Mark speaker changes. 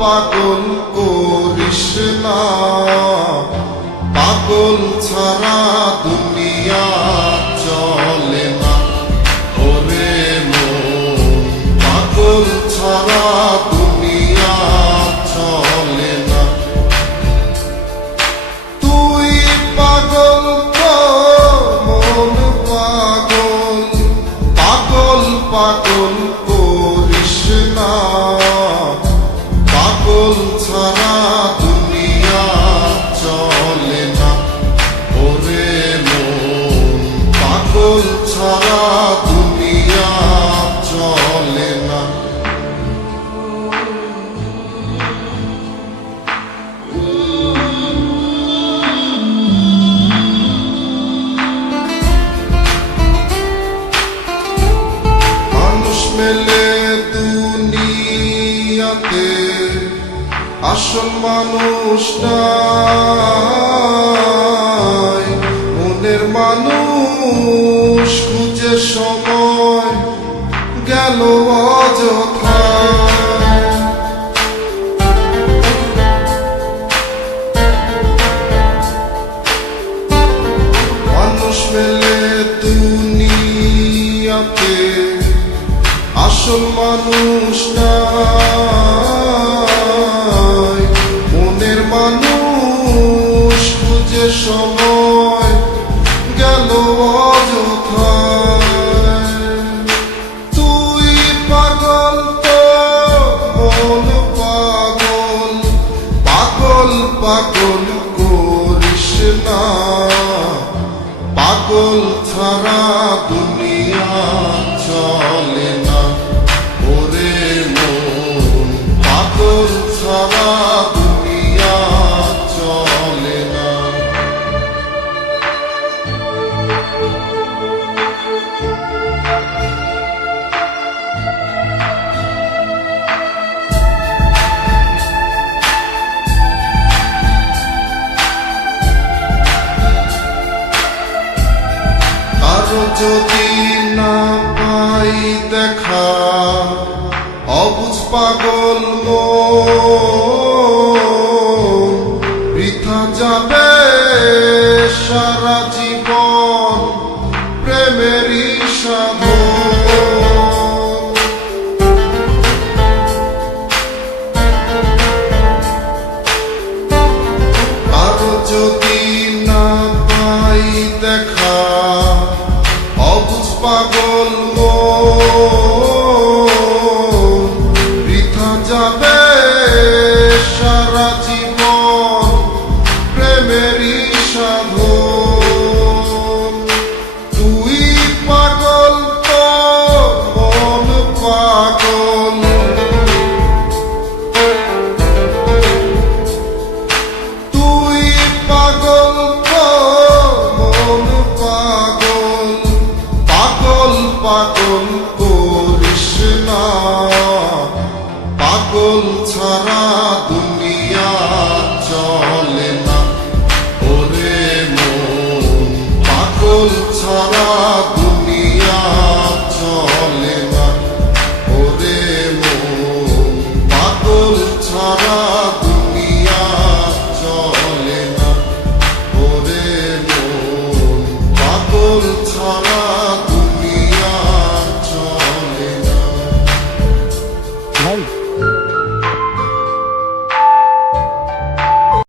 Speaker 1: পাগল করিস না। পাগল ছাড়া দুনিয়া চল। দুনিয়াতে আসল মানুষ নাই। মনের মানুষ খুঁজে সময় গেল অযথা। আসল মানুষ নাই। মনের মানুষ খুঁজে সময় গেল তুই পাগল তো মন পাগল পাগল পাগল করিস না। পাগল ছাড়া যদি না পাই দেখা অবুজ পাগল মোর Ramazan